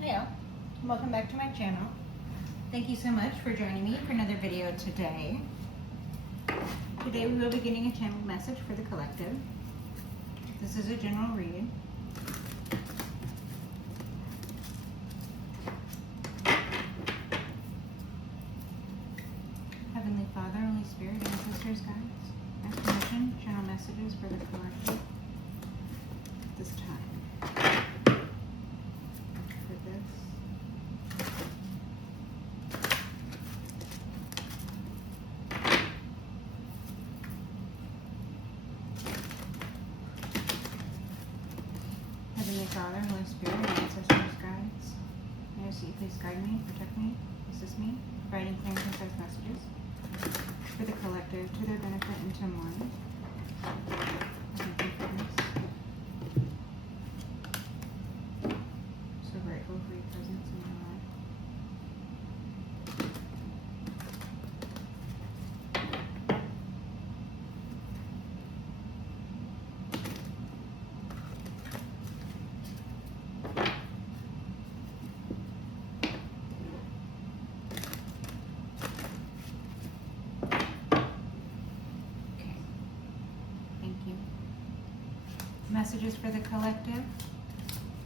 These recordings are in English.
Hiya, welcome back to my channel. Thank you so much for joining me for another video today. Today we will be getting a channel message for the collective. This is a general reading. Heavenly Father, Holy Spirit, ancestors, guides, ask permission, channel messages for the collective this time. For this. Heavenly Father, Holy Spirit, ancestors, guides, may I see you please guide me, protect me, assist me, providing clear and concise messages for the collective to their benefit and to mine. Thank you for this. So grateful for your presence in my life. Okay. Thank you. Messages for the collective.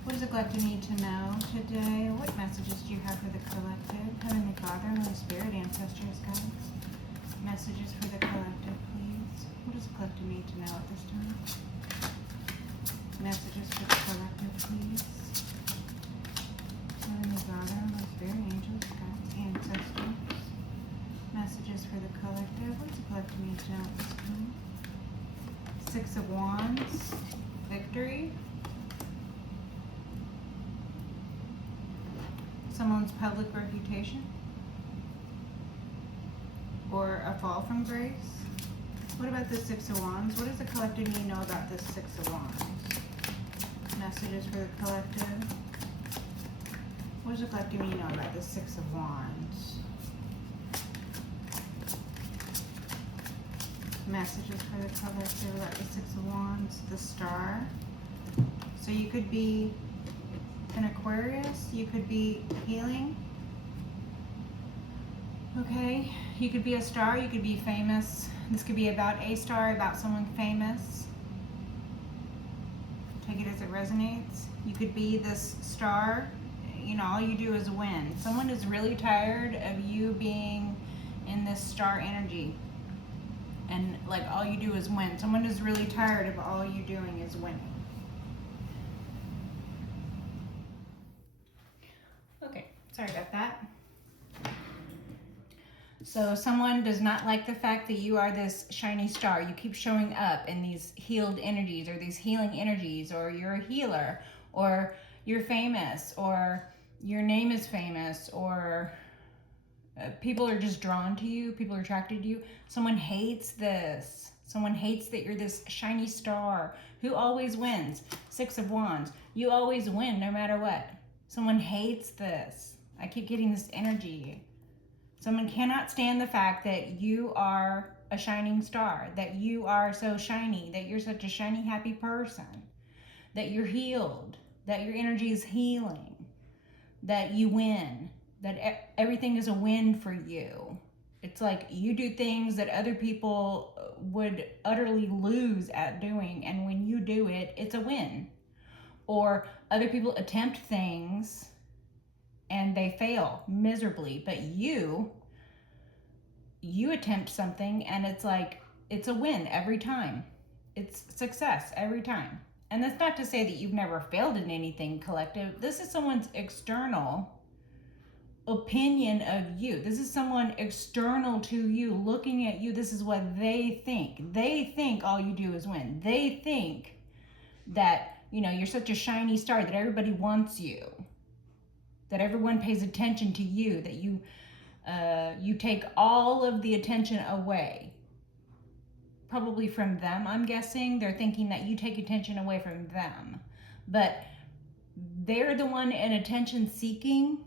What does the collective need to know today? What messages do you have for the collective? Heavenly Father, Holy Spirit, ancestors, guides. Messages for the collective, please. What does the collective need to know at this time? Messages for the collective, please. Heavenly Father, Holy Spirit, angels, guides, ancestors. Messages for the collective. What does the collective need to know at this time? Six of Wands. Victory. Someone's public reputation. Or a fall from grace. What about the Six of Wands? What does the collective need to know about this Six of Wands? Messages for the collective. What does the collective need to know about this Six of Wands? Messages for the collective about the Six of Wands. The Star. So you could be an Aquarius. You could be healing. Okay. You could be a star. You could be famous. This could be about a star, about someone famous. Take it as it resonates. You could be this star. You know, all you do is win. Someone is really tired of you being in this star energy. And like all you do is win. Someone is really tired of all you doing is winning. Okay, sorry about that. So someone does not like the fact that you are this shiny star. You keep showing up in these healed energies or these healing energies, or you're a healer, or you're famous, or your name is famous, or people are just drawn to you, people are attracted to you. Someone hates this. Someone hates that you're this shiny star who always wins. Six of Wands. You always win no matter what. Someone hates this. I keep getting this energy. Someone cannot stand the fact that you are a shining star, that you are so shiny, that you're such a shiny, happy person, that you're healed, that your energy is healing, that you win, that everything is a win for you. It's like you do things that other people would utterly lose at doing, and when you do it, it's a win. Or other people attempt things and they fail miserably, but you attempt something and it's like, it's a win every time. It's success every time. And that's not to say that you've never failed in anything, collective. This is someone's external opinion of you. This is someone external to you looking at you. This is what they think. They think all you do is win. They think that, you know, you're such a shiny star, that everybody wants you, that everyone pays attention to you, that you take all of the attention away. Probably from them, I'm guessing. They're thinking that you take attention away from them. But they're the one in attention seeking.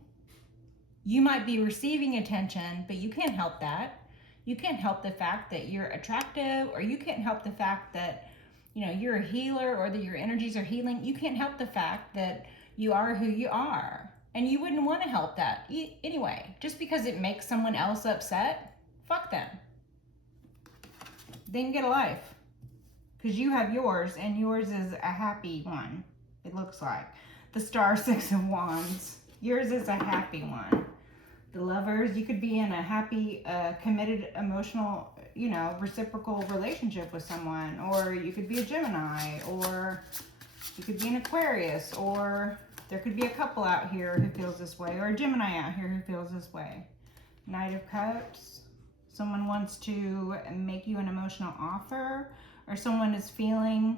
You might be receiving attention, but you can't help that. You can't help the fact that you're attractive, or you can't help the fact that, you know, you're a healer, or that your energies are healing. You can't help the fact that you are who you are. And you wouldn't want to help that anyway. Just because it makes someone else upset, fuck them. They can get a life. Because you have yours, and yours is a happy one, it looks like. The Star Six of Wands. Yours is a happy one. The Lovers, you could be in a happy, committed, emotional, you know, reciprocal relationship with someone. Or you could be a Gemini, or you could be an Aquarius, or there could be a couple out here who feels this way, or a Gemini out here who feels this way. Knight of Cups. Someone wants to make you an emotional offer, or someone is feeling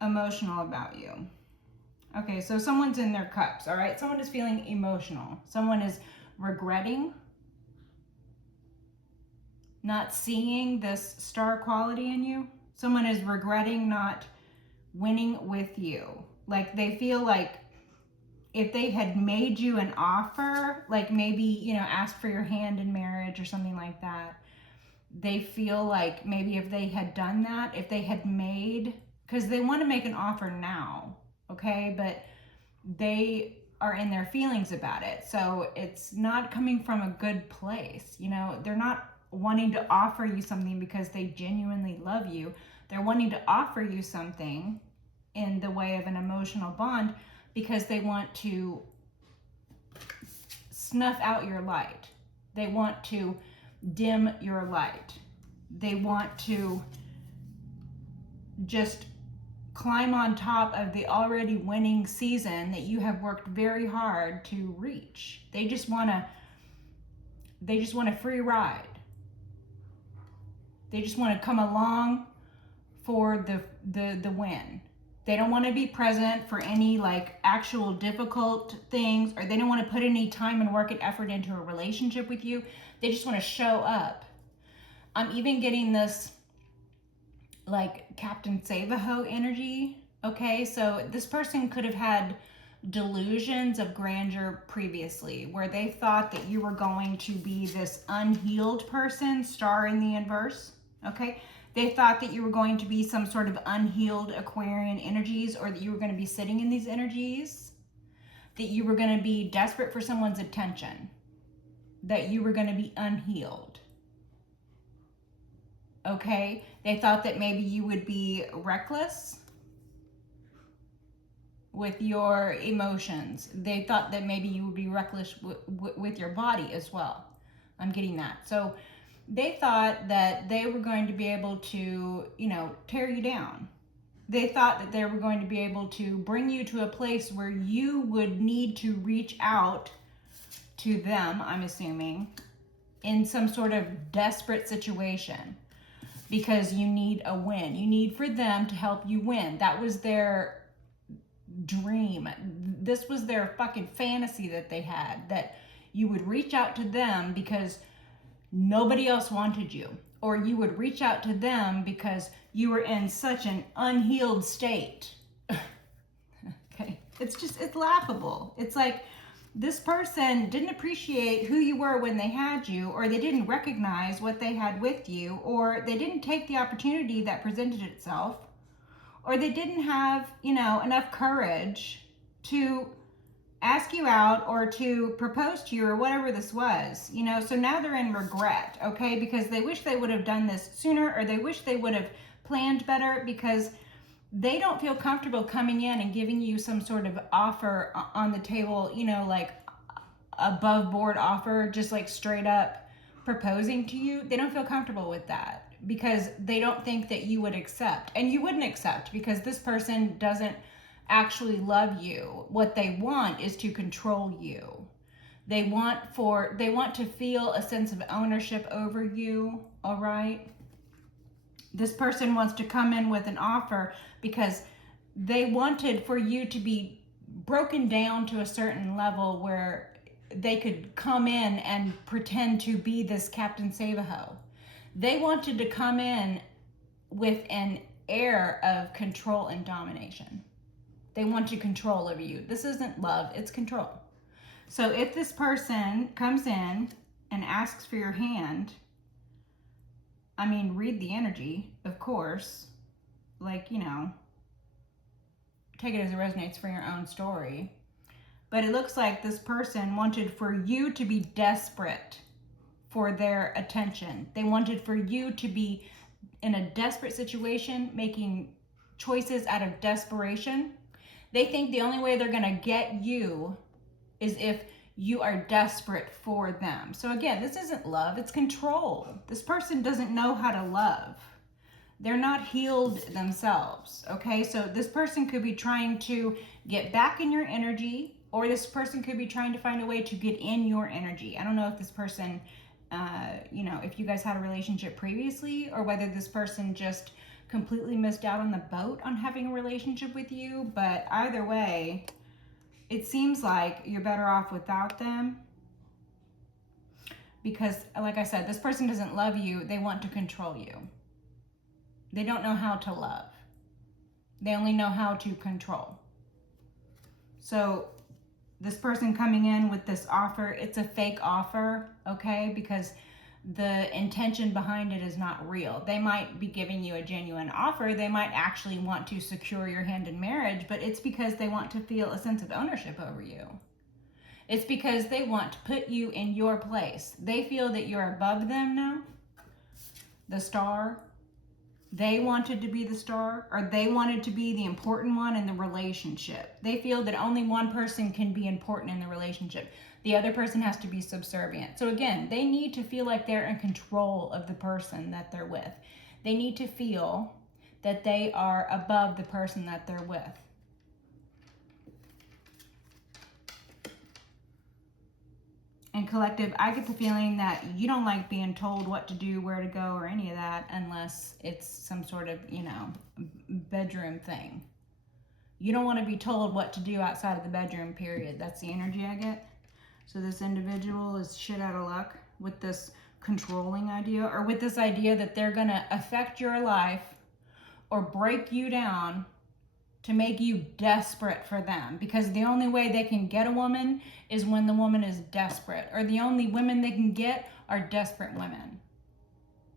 emotional about you. Okay, so someone's in their cups, all right? Someone is feeling emotional. Someone is regretting not seeing this star quality in you. Someone is regretting not winning with you. Like they feel like if they had made you an offer, like maybe, you know, ask for your hand in marriage or something like that, they feel like maybe if they had done that, if they had made, because they want to make an offer now, okay, but they are in their feelings about it. So it's not coming from a good place. You know, they're not wanting to offer you something because they genuinely love you. They're wanting to offer you something in the way of an emotional bond because they want to snuff out your light. They want to dim your light. They want to just climb on top of the already winning season that you have worked very hard to reach. They just want a free ride. They just want to come along for the win. They don't want to be present for any like actual difficult things, or they don't want to put any time and work and effort into a relationship with you. They just want to show up. I'm even getting this like Captain Save-A-Ho energy. Okay, so this person could have had delusions of grandeur previously where they thought that you were going to be this unhealed person, star in the inverse. Okay, they thought that you were going to be some sort of unhealed Aquarian energies, or that you were going to be sitting in these energies, that you were going to be desperate for someone's attention, that you were going to be unhealed. Okay, they thought that maybe you would be reckless with your emotions. They thought that maybe you would be reckless with your body as well. I'm getting that. So they thought that they were going to be able to, you know, tear you down. They thought that they were going to be able to bring you to a place where you would need to reach out to them, I'm assuming, in some sort of desperate situation, because you need a win. You need for them to help you win. That was their dream. This was their fucking fantasy that they had, that you would reach out to them because nobody else wanted you, or you would reach out to them because you were in such an unhealed state. Okay, it's laughable. It's like this person didn't appreciate who you were when they had you, or they didn't recognize what they had with you, or they didn't take the opportunity that presented itself, or they didn't have, you know, enough courage to ask you out or to propose to you or whatever this was, you know. So now they're in regret, okay, because they wish they would have done this sooner, or they wish they would have planned better, because they don't feel comfortable coming in and giving you some sort of offer on the table, you know, like above board offer, just like straight up proposing to you. They don't feel comfortable with that because they don't think that you would accept, and you wouldn't accept, because this person doesn't actually love you. What they want is to control you. They want to feel a sense of ownership over you, all right? This person wants to come in with an offer because they wanted for you to be broken down to a certain level where they could come in and pretend to be this Captain Save-A-Ho. They wanted to come in with an air of control and domination. They want to control over you. This isn't love, it's control. So if this person comes in and asks for your hand, I mean, read the energy, of course. Like, you know, take it as it resonates for your own story. but it looks like this person wanted for you to be desperate for their attention. They wanted for you to be in a desperate situation, making choices out of desperation. They think the only way they're going to get you is if you are desperate for them. So again, this isn't love, it's control. This person doesn't know how to love. They're not healed themselves, okay? So this person could be trying to get back in your energy, or this person could be trying to find a way to get in your energy. I don't know if this person, if you guys had a relationship previously, or whether this person just completely missed out on the boat on having a relationship with you, but either way, it seems like you're better off without them, because like I said, this person doesn't love you. They want to control you. They don't know how to love. They only know how to control. So this person coming in with this offer, it's a fake offer, okay? Because the intention behind it is not real. They might be giving you a genuine offer. They might actually want to secure your hand in marriage, but it's because they want to feel a sense of ownership over you. It's because they want to put you in your place. They feel that you're above them now, the star. They wanted to be the star, or they wanted to be the important one in the relationship. They feel that only one person can be important in the relationship. The other person has to be subservient. So again, they need to feel like they're in control of the person that they're with. They need to feel that they are above the person that they're with. And collective, I get the feeling that you don't like being told what to do, where to go, or any of that unless it's some sort of, bedroom thing. You don't want to be told what to do outside of the bedroom, period. That's the energy I get. So this individual is shit out of luck with this controlling idea, or with this idea that they're going to affect your life or break you down to make you desperate for them, because the only way they can get a woman is when the woman is desperate, or the only women they can get are desperate women.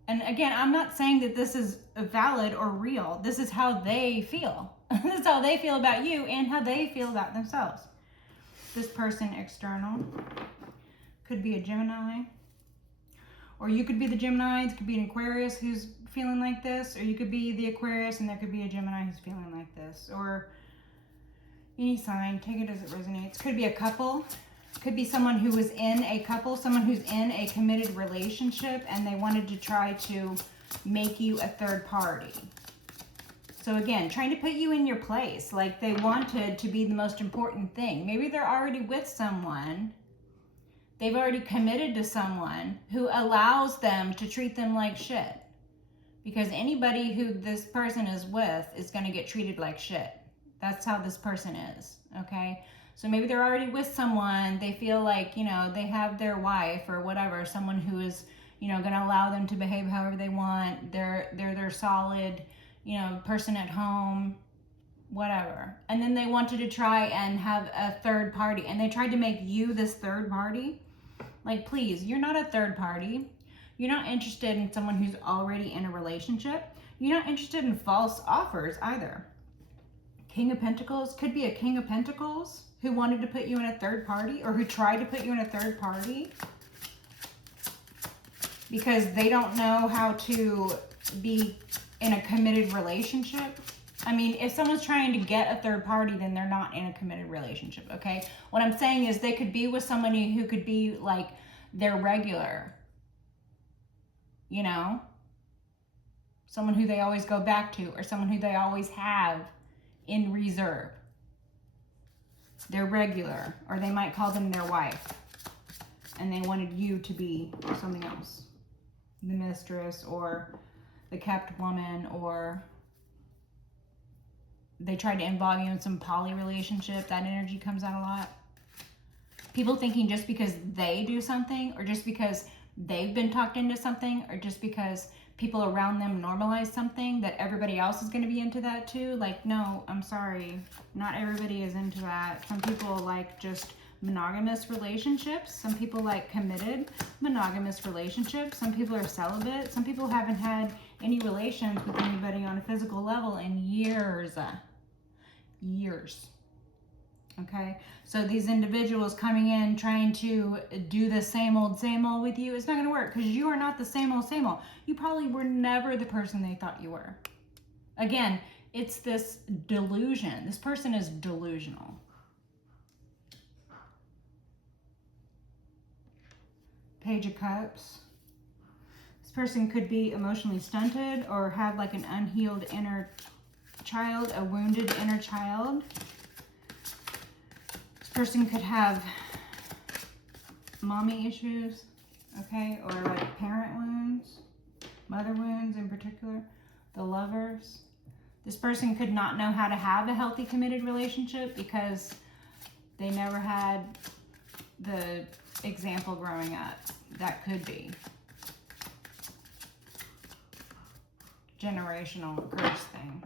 And again, I'm not saying that this is valid or real. This is how they feel. This is how they feel about you and how they feel about themselves. This person external could be a Gemini, or you could be the Gemini. It could be an Aquarius who's feeling like this, or you could be the Aquarius and there could be a Gemini who's feeling like this, or any sign. Take it as it resonates. Could be a couple. Could be someone who was in a couple, someone who's in a committed relationship and they wanted to try to make you a third party. So again, trying to put you in your place, like they wanted to be the most important thing. Maybe they're already with someone. They've already committed to someone who allows them to treat them like shit. Because anybody who this person is with is going to get treated like shit. That's how this person is, okay? So maybe they're already with someone. They feel like, they have their wife or whatever, someone who is, going to allow them to behave however they want. They're their solid, person at home, whatever. And then they wanted to try and have a third party. And they tried to make you this third party. Like, please, you're not a third party. You're not interested in someone who's already in a relationship. You're not interested in false offers either. King of Pentacles could be a King of Pentacles who wanted to put you in a third party, or who tried to put you in a third party because they don't know how to be in a committed relationship. I mean, if someone's trying to get a third party, then they're not in a committed relationship, okay? What I'm saying is they could be with somebody who could be like their regular, someone who they always go back to, or someone who they always have in reserve. They're regular, or they might call them their wife, and they wanted you to be something else, the mistress or the kept woman, or they tried to involve you in some poly relationship. That energy comes out a lot. People thinking just because they do something, or just because they've been talked into something, or just because people around them normalize something, that everybody else is going to be into that too. Like, no, I'm sorry. Not everybody is into that. Some people like just monogamous relationships. Some people like committed monogamous relationships. Some people are celibate. Some people haven't had any relations with anybody on a physical level in years. Years. Okay, so these individuals coming in trying to do the same old with you, it's not going to work because you are not the same old. You probably were never the person they thought you were. Again, it's this delusion. This person is delusional. Page of Cups. This person could be emotionally stunted or have like an unhealed inner child, a wounded inner child. Person could have mommy issues, okay, or like parent wounds, mother wounds in particular, the Lovers. This person could not know how to have a healthy, committed relationship because they never had the example growing up. That could be generational curse thing.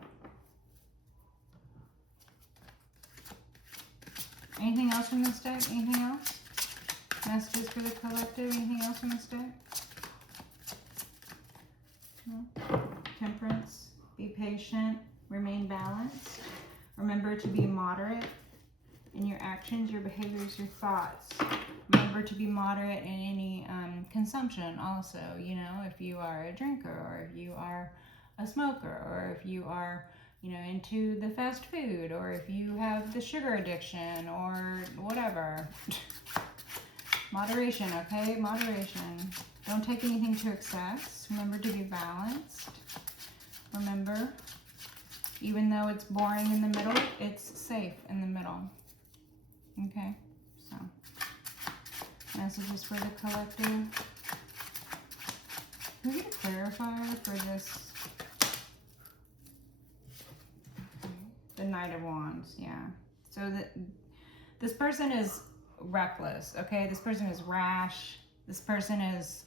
Anything else from this deck? Anything else? Messages for the collective? Anything else from this deck? No? Temperance. Be patient. Remain balanced. Remember to be moderate in your actions, your behaviors, your thoughts. Remember to be moderate in any consumption also. You know, if you are a drinker or if you are a smoker or if you are into the fast food, or if you have the sugar addiction or whatever. Moderation, okay? Moderation. Don't take anything to excess. Remember to be balanced. Remember, even though it's boring in the middle, it's safe in the middle. Okay, so messages for the collective. Can we get a clarifier for this? The Knight of Wands, yeah. So this person is reckless, okay? This person is rash. This person is,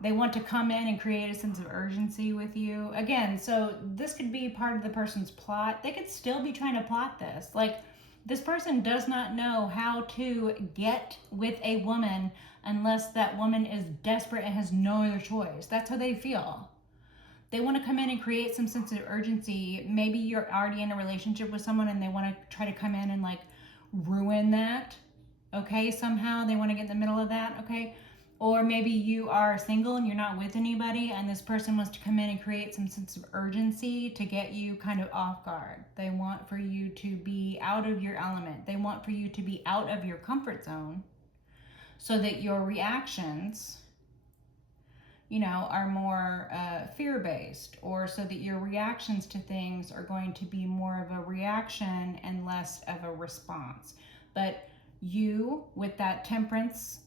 they want to come in and create a sense of urgency with you. Again, so this could be part of the person's plot. They could still be trying to plot this. Like, this person does not know how to get with a woman unless that woman is desperate and has no other choice. That's how they feel. They want to come in and create some sense of urgency. Maybe you're already in a relationship with someone and they want to try to come in and like ruin that. Okay, somehow they want to get in the middle of that. Okay, or maybe you are single and you're not with anybody and this person wants to come in and create some sense of urgency to get you kind of off guard. They want for you to be out of your element. They want for you to be out of your comfort zone so that your reactions, are more fear-based, or so that your reactions to things are going to be more of a reaction and less of a response. But you, with that Temperance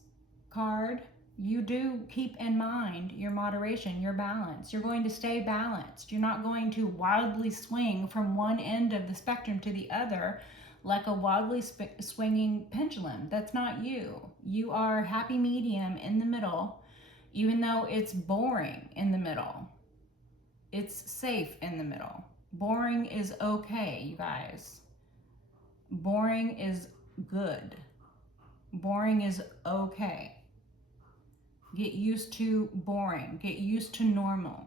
card, you do keep in mind your moderation, your balance. You're going to stay balanced. You're not going to wildly swing from one end of the spectrum to the other like a wildly swinging pendulum. That's not you. You are happy medium in the middle. Even though it's boring in the middle, it's safe in the middle. Boring is okay, you guys. Boring is good. Boring is okay. Get used to boring. Get used to normal.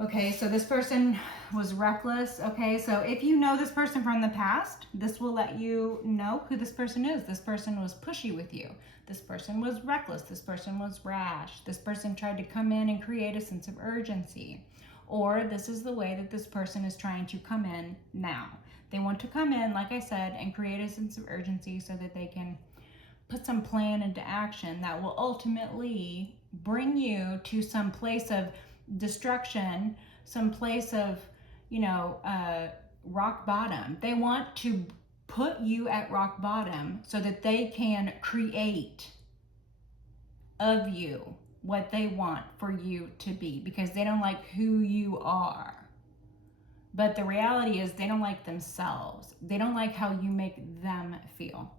Okay, so this person was reckless. Okay, so if you know this person from the past, this will let you know who this person is. This person was pushy with you. This person was reckless. This person was rash. This person tried to come in and create a sense of urgency. Or this is the way that this person is trying to come in now. They want to come in, like I said, and create a sense of urgency so that they can put some plan into action that will ultimately bring you to some place of destruction, some place of, rock bottom. They want to put you at rock bottom so that they can create of you what they want for you to be, because they don't like who you are. But the reality is they don't like themselves. They don't like how you make them feel.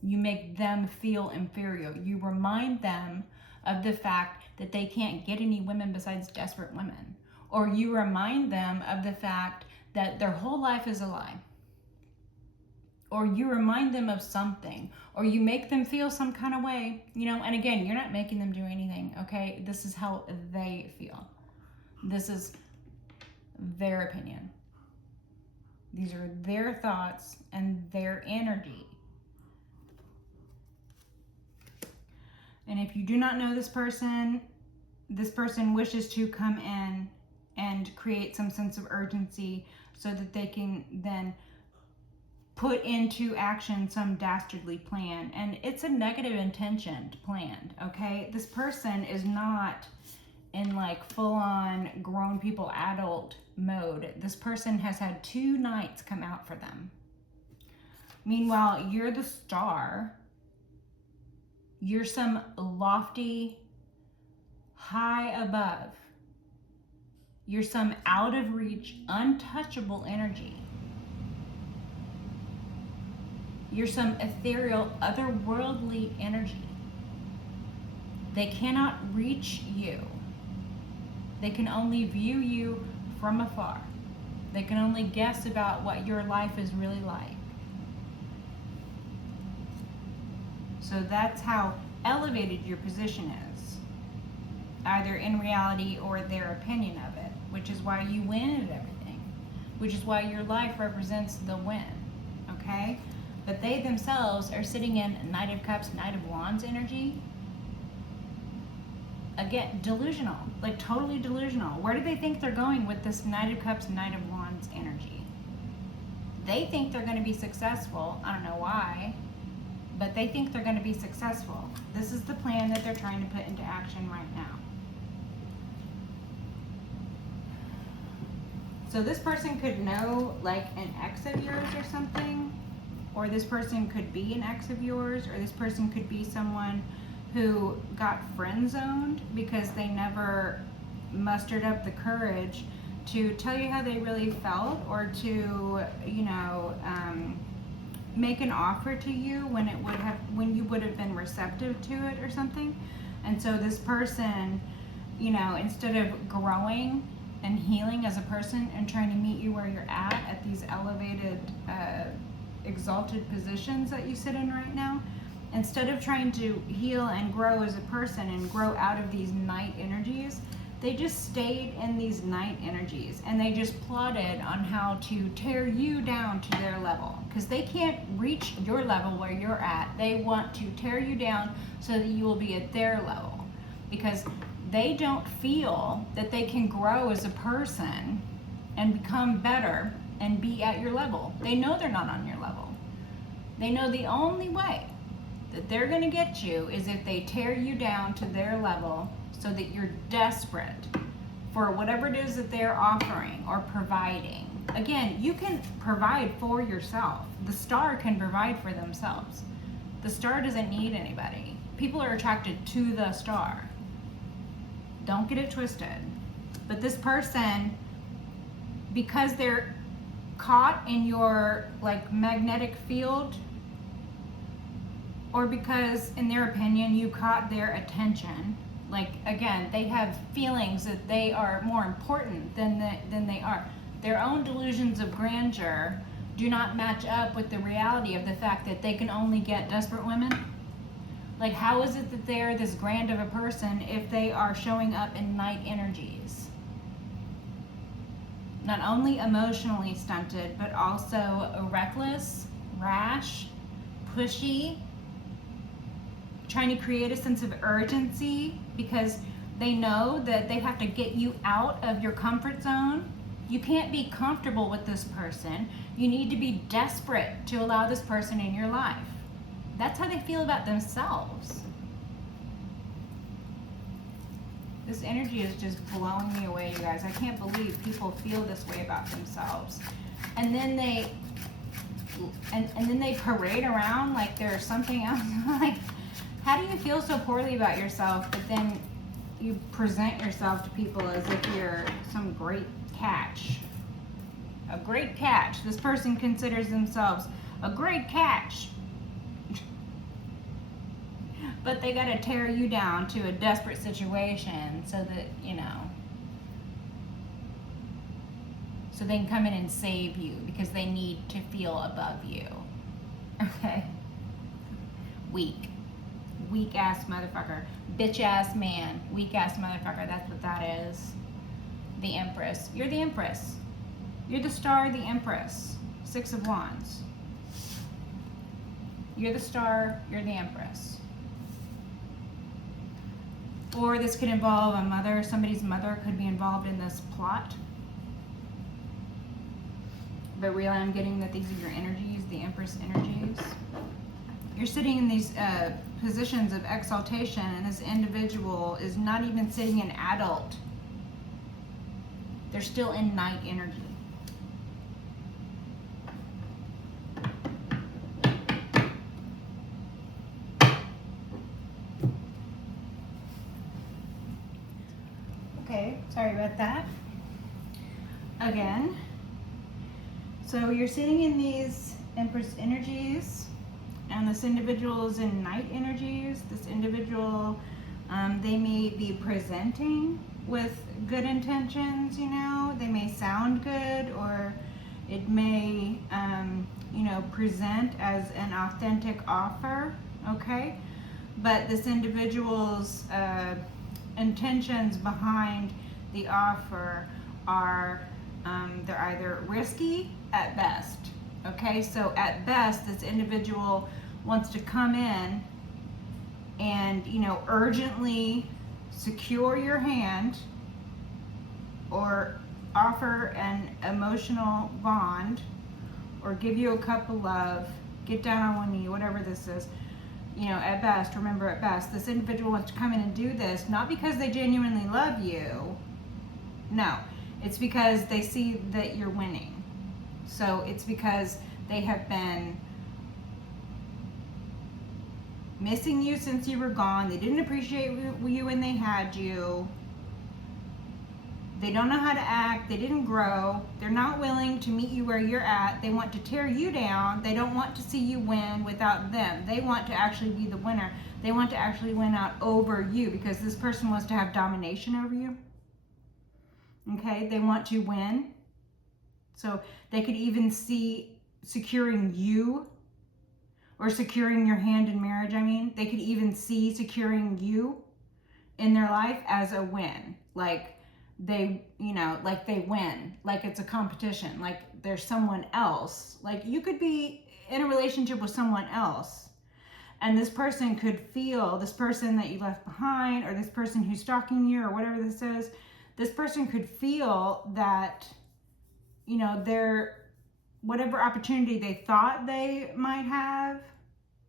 You make them feel inferior. You remind them of the fact that they can't get any women besides desperate women. Or you remind them of the fact that their whole life is a lie. Or you remind them of something. Or you make them feel some kind of way, and again, you're not making them do anything, okay? This is how they feel. This is their opinion. These are their thoughts and their energy. And if you do not know this person wishes to come in and create some sense of urgency so that they can then put into action some dastardly plan. And it's a negative intention planned, okay? This person is not in like full-on grown people adult mode. This person has had 2 knights come out for them. Meanwhile, you're the star. You're some lofty, high above. You're some out of reach, untouchable energy. You're some ethereal, otherworldly energy. They cannot reach you. They can only view you from afar. They can only guess about what your life is really like. So that's how elevated your position is, either in reality or their opinion of it, which is why you win at everything, which is why your life represents the win, okay? But they themselves are sitting in Knight of Cups, Knight of Wands energy. Again, delusional, like totally delusional. Where do they think they're going with this Knight of Cups, Knight of Wands energy? They think they're going to be successful. I don't know why, but they think they're going to be successful. This is the plan that they're trying to put into action right now. So this person could know like an ex of yours or something, or this person could be an ex of yours, or this person could be someone who got friend zoned because they never mustered up the courage to tell you how they really felt, or to, you know, make an offer to you when you would have been receptive to it or something. And so this person, you know, instead of growing and healing as a person and trying to meet you where you're at these elevated, exalted positions that you sit in right now, instead of trying to heal and grow as a person and grow out of these night energies, they just stayed in these night energies, and they just plotted on how to tear you down to their level, because they can't reach your level where you're at. They want to tear you down so that you will be at their level, because they don't feel that they can grow as a person and become better and be at your level. They know they're not on your level. They know the only way that they're going to get you is if they tear you down to their level, so that you're desperate for whatever it is that they're offering or providing. Again, you can provide for yourself. The star can provide for themselves. The star doesn't need anybody. People are attracted to the star. Don't get it twisted. But this person, because they're caught in your like magnetic field, or because in their opinion you caught their attention, like again, they have feelings that they are more important than they are. Their own delusions of grandeur do not match up with the reality of the fact that they can only get desperate women. Like, how is it that they're this grand of a person if they are showing up in night energies? Not only emotionally stunted, but also reckless, rash, pushy, trying to create a sense of urgency because they know that they have to get you out of your comfort zone. You can't be comfortable with this person. You need to be desperate to allow this person in your life. That's how they feel about themselves. This energy is just blowing me away, you guys. I can't believe people feel this way about themselves. And then they parade around like there's something else. Like, how do you feel so poorly about yourself, but then you present yourself to people as if you're some great catch? A great catch. This person considers themselves a great catch. But they gotta tear you down to a desperate situation so that, you know, so they can come in and save you because they need to feel above you. Okay? Weak. Weak ass motherfucker. Bitch ass man. Weak ass motherfucker. That's what that is. the Empress. You're the Empress. You're the star, the Empress. Six of Wands. You're the star, you're the Empress. Or this could involve a mother, somebody's mother could be involved in this plot. But really I'm getting that these are your energies, the Empress energies. You're sitting in these positions of exaltation, and this individual is not even sitting in adult. They're still in night energy. Okay, sorry about that. Again, so you're sitting in these Empress energies, and this individual is in night energies. This individual, they may be presenting with good intentions, you know, they may sound good, or it may, you know, present as an authentic offer, okay? But this individual's intentions behind the offer are, they're either risky at best, okay? So at best, this individual wants to come in and, you know, urgently secure your hand or offer an emotional bond or give you a cup of love, get down on one knee, whatever this is. You know, at best, remember at best, this individual wants to come in and do this, not because they genuinely love you. No, it's because they see that you're winning. So it's because they have been missing you since you were gone. They didn't appreciate you when they had you. They don't know how to act. They didn't grow. They're not willing to meet you where you're at. They want to tear you down. They don't want to see you win without them. They want to actually be the winner. They want to actually win out over you, because this person wants to have domination over you. Okay, they want to win. So they could even see securing you, or securing your hand in marriage, I mean. They could even see securing you in their life as a win. Like they, you know, like they win. Like it's a competition. Like there's someone else. Like you could be in a relationship with someone else, and this person could feel, this person that you left behind, or this person who's stalking you, or whatever this is, this person could feel that, you know, they're, whatever opportunity they thought they might have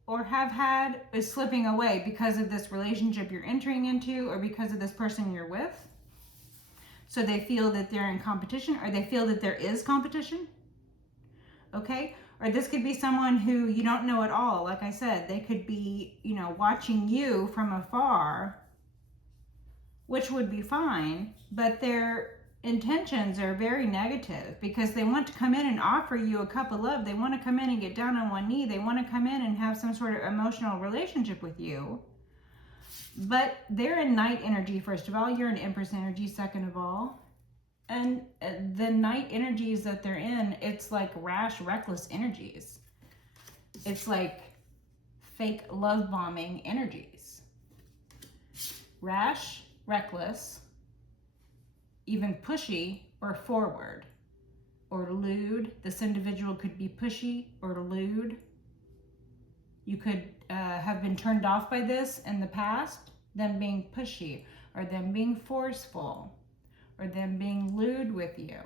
or have had is slipping away because of this relationship you're entering into, or because of this person you're with. So they feel that they're in competition, or they feel that there is competition. Okay? Or this could be someone who you don't know at all. Like I said, they could be, you know, watching you from afar, which would be fine, but their intentions are very negative, because they want to come in and offer you a cup of love. They want to come in and get down on one knee. They want to come in and have some sort of emotional relationship with you. But they're in night energy, first of all. You're in Empress energy, second of all. And the night energies that they're in, it's like rash, reckless energies. It's like fake love bombing energies. Rash, reckless, even pushy or forward, or lewd. This individual could be pushy or lewd. You could have been turned off by this in the past, them being pushy, or them being forceful, or them being lewd with you.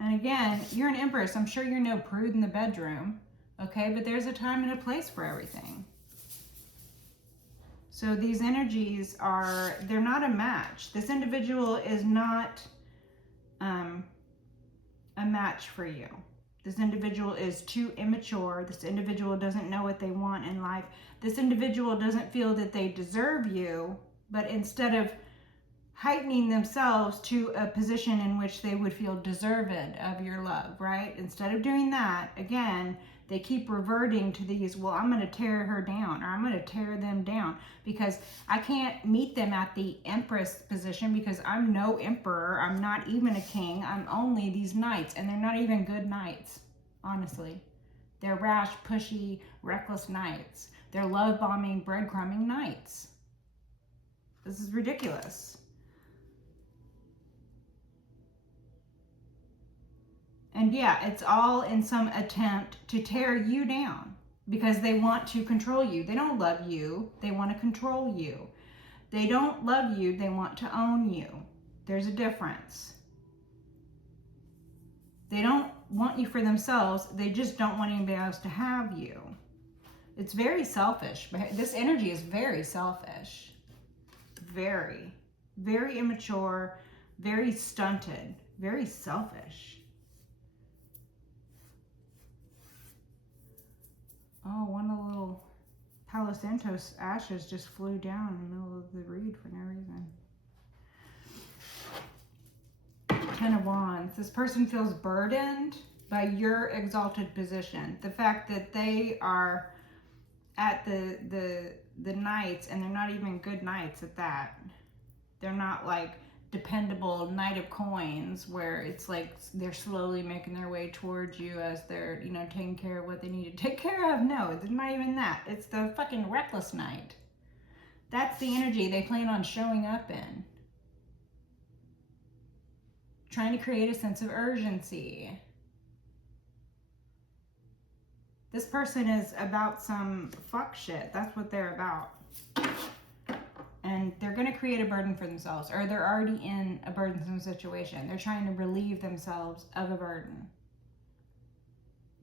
And again, you're an Empress. I'm sure you're no prude in the bedroom, okay? But there's a time and a place for everything. So these energies are, they're not a match. This individual is not a match for you. This individual is too immature. This individual doesn't know what they want in life. This individual doesn't feel that they deserve you, but instead of heightening themselves to a position in which they would feel deserved of your love, right? Instead of doing that, again, they keep reverting to these, well, I'm going to tear her down, or I'm going to tear them down, because I can't meet them at the Empress position, because I'm no emperor. I'm not even a king. I'm only these knights, and they're not even good knights, honestly. They're rash, pushy, reckless knights. They're love-bombing, breadcrumbing knights. This is ridiculous. And yeah, it's all in some attempt to tear you down because they want to control you. They don't love you. They want to control you. They don't love you. They want to own you. There's a difference. They don't want you for themselves. They just don't want anybody else to have you. It's very selfish. This energy is very selfish. Very, very immature, very stunted, very selfish. Oh, one of the little Palo Santos ashes just flew down in the middle of the read for no reason. Ten of Wands. This person feels burdened by your exalted position. The fact that they are at the knights, and they're not even good knights at that. They're not like dependable knight of coins where it's like they're slowly making their way towards you as they're, you know, taking care of what they need to take care of. No, it's not even that. It's the fucking reckless knight. That's the energy they plan on showing up in. Trying to create a sense of urgency. This person is about some fuck shit. That's what they're about. And they're going to create a burden for themselves, or they're already in a burdensome situation. They're trying to relieve themselves of a burden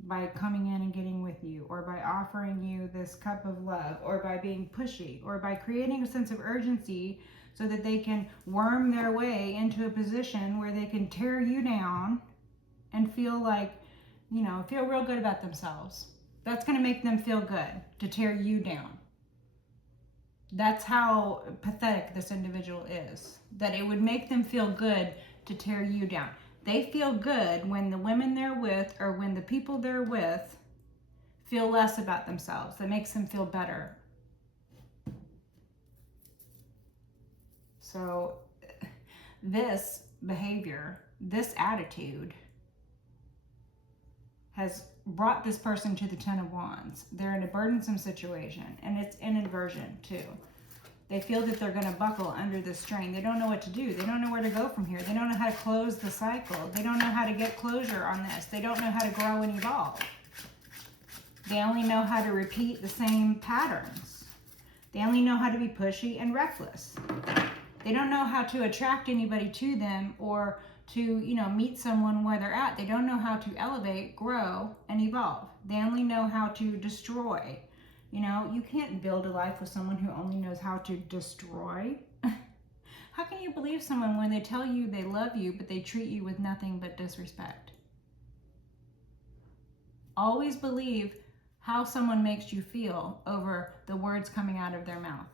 by coming in and getting with you, or by offering you this cup of love, or by being pushy, or by creating a sense of urgency so that they can worm their way into a position where they can tear you down and feel like, you know, feel real good about themselves. That's going to make them feel good, to tear you down. That's how pathetic this individual is. That it would make them feel good to tear you down. They feel good when the women they're with, or when the people they're with, feel less about themselves. That makes them feel better. So this behavior, this attitude, has brought this person to the Ten of Wands. They're in a burdensome situation, and it's in inversion too. They feel that they're going to buckle under the strain. They don't know what to do. They don't know where to go from here. They don't know how to close the cycle. They don't know how to get closure on this. They don't know how to grow and evolve. They only know how to repeat the same patterns. They only know how to be pushy and reckless. They don't know how to attract anybody to them, or to, you know, meet someone where they're at. They don't know how to elevate, grow, and evolve. They only know how to destroy. You know, you can't build a life with someone who only knows how to destroy. How can you believe someone when they tell you they love you, but they treat you with nothing but disrespect? Always believe how someone makes you feel over the words coming out of their mouth.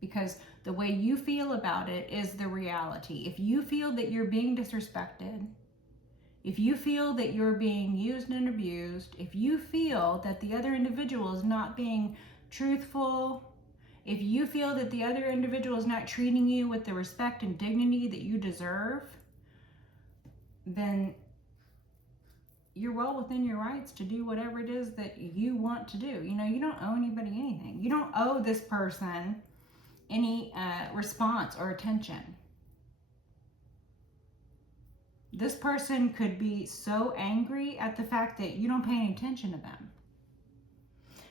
Because the way you feel about it is the reality. If you feel that you're being disrespected, if you feel that you're being used and abused, if you feel that the other individual is not being truthful, if you feel that the other individual is not treating you with the respect and dignity that you deserve, then you're well within your rights to do whatever it is that you want to do. You know, you don't owe anybody anything. You don't owe this person any response or attention. This person could be so angry at the fact that you don't pay any attention to them.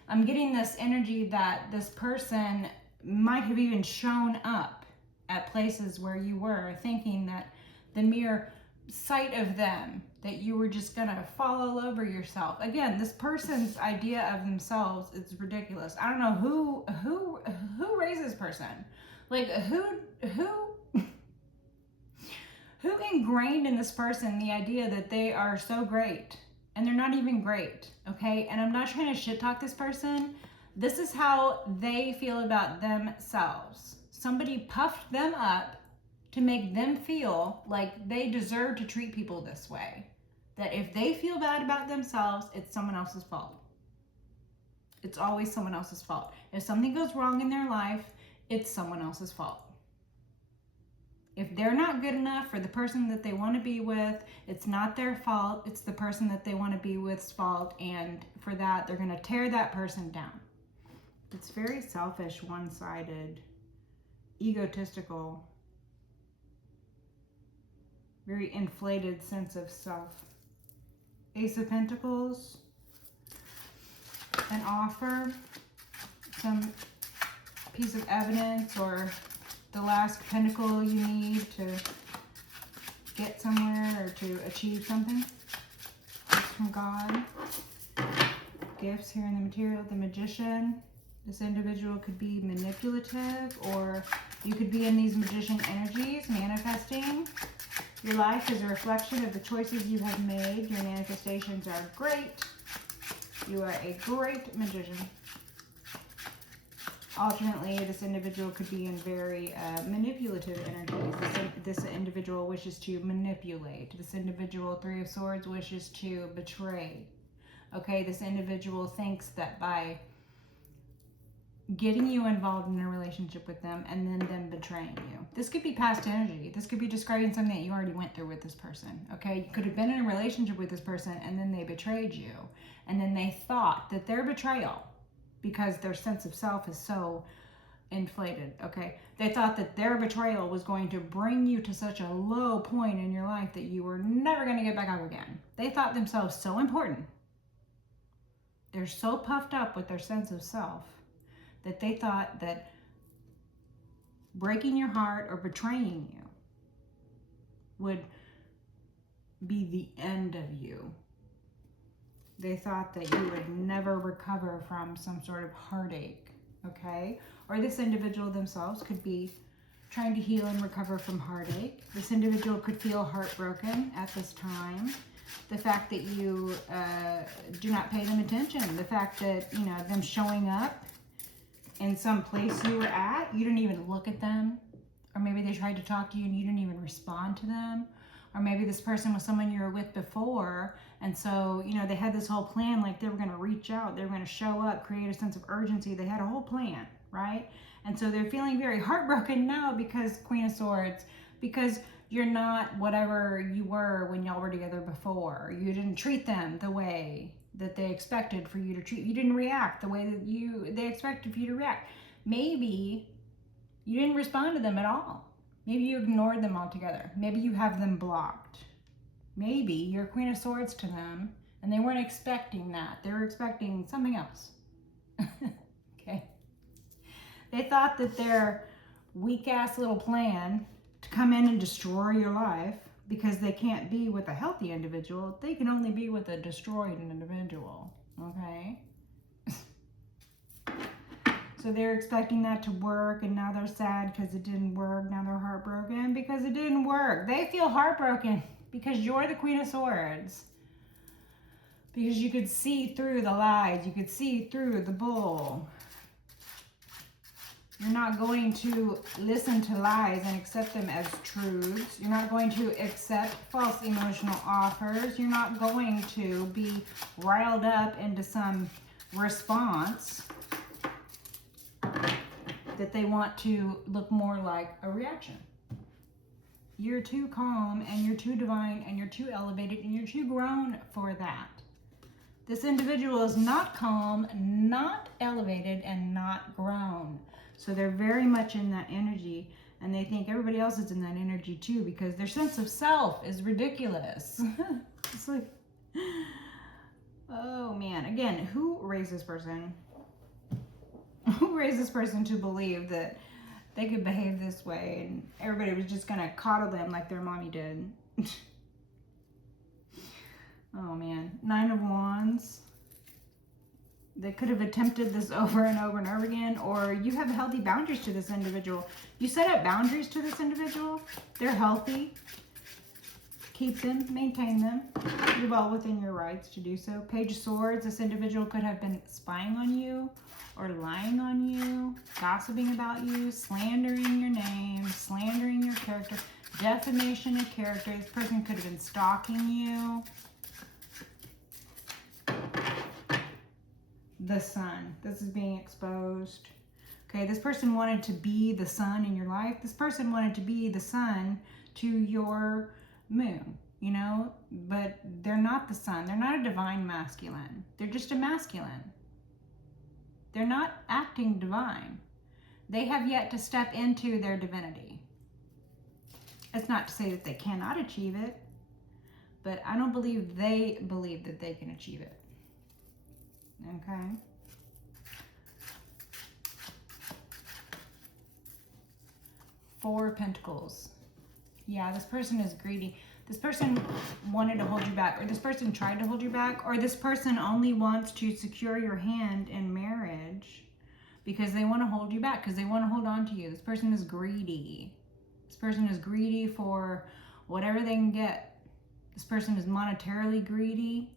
I'm getting this energy that this person might have even shown up at places where you were, thinking that the mere sight of them, that you were just gonna fall all over yourself. Again, this person's idea of themselves is ridiculous. I don't know who raised this person. Like who ingrained in this person the idea that they are so great, and they're not even great, okay? And I'm not trying to shit talk this person. This is how they feel about themselves. Somebody puffed them up to make them feel like they deserve to treat people this way. That if they feel bad about themselves, it's someone else's fault. It's always someone else's fault. If something goes wrong in their life, it's someone else's fault. If they're not good enough for the person that they want to be with, it's not their fault. It's the person that they want to be with's fault. And for that, they're going to tear that person down. It's very selfish, one-sided, egotistical, very inflated sense of self. Ace of Pentacles, an offer, some piece of evidence, or the last pentacle you need to get somewhere or to achieve something. It's from God. Gifts here in the material. The Magician. This individual could be manipulative, or you could be in these magician energies, manifesting. Your life is a reflection of the choices you have made. Your manifestations are great. You are a great magician. Alternately, this individual could be in very manipulative energies. This individual wishes to manipulate. This individual, Three of Swords, wishes to betray. Okay, this individual thinks that by getting you involved in a relationship with them and then them betraying you. This could be past energy. This could be describing something that you already went through with this person. Okay, you could have been in a relationship with this person and then they betrayed you. And then they thought that their betrayal, because their sense of self is so inflated, okay? They thought that their betrayal was going to bring you to such a low point in your life that you were never going to get back up again. They thought themselves so important. They're so puffed up with their sense of self that they thought that breaking your heart or betraying you would be the end of you. They thought that you would never recover from some sort of heartache, okay? Or this individual themselves could be trying to heal and recover from heartache. This individual could feel heartbroken at this time. The fact that you do not pay them attention. The fact that, you know, them showing up in some place you were at, you didn't even look at them. Or maybe they tried to talk to you and you didn't even respond to them. Or maybe this person was someone you were with before, and so, you know, they had this whole plan, like they were going to reach out, they were going to show up, create a sense of urgency. They had a whole plan, right? And so they're feeling very heartbroken now because Queen of Swords, because you're not whatever you were when y'all were together before. You didn't treat them the way that they expected for you to treat. You didn't react the way that they expected for you to react. Maybe you didn't respond to them at all. Maybe you ignored them altogether. Maybe you have them blocked. Maybe you're Queen of Swords to them and they weren't expecting that. They were expecting something else. Okay. They thought that their weak-ass little plan to come in and destroy your life, because they can't be with a healthy individual, they can only be with a destroyed individual. Okay? So they're expecting that to work, and now they're sad because it didn't work. Now they're heartbroken because it didn't work. They feel heartbroken because you're the Queen of Swords. Because you could see through the lies. You could see through the bull. You're not going to listen to lies and accept them as truths. You're not going to accept false emotional offers. You're not going to be riled up into some response that they want to look more like a reaction. You're too calm and you're too divine and you're too elevated and you're too grown for that. This individual is not calm, not elevated, and not grown. So they're very much in that energy, and they think everybody else is in that energy too, because their sense of self is ridiculous. It's like, oh man. Again, who raised this person? Who raised this person to believe that they could behave this way and everybody was just gonna coddle them like their mommy did? Oh man. Nine of Wands. They could have attempted this over and over and over again, or you have healthy boundaries to this individual. You set up boundaries to this individual. They're healthy. Keep them, maintain them. You're well within your rights to do so. Page of Swords. This individual could have been spying on you, or lying on you, gossiping about you, slandering your name, slandering your character, defamation of character. This person could have been stalking you. The sun. This is being exposed. Okay, this person wanted to be the sun in your life. This person wanted to be the sun to your moon, you know, but they're not the sun. They're not a divine masculine. They're just a masculine. They're not acting divine. They have yet to step into their divinity. It's not to say that they cannot achieve it, but I don't believe they believe that they can achieve it. Okay? Four of Pentacles. Yeah, this person is greedy. This person wanted to hold you back, or this person tried to hold you back, or this person only wants to secure your hand in marriage because they want to hold you back, because they want to hold on to you. This person is greedy. This person is greedy for whatever they can get. This person is monetarily greedy.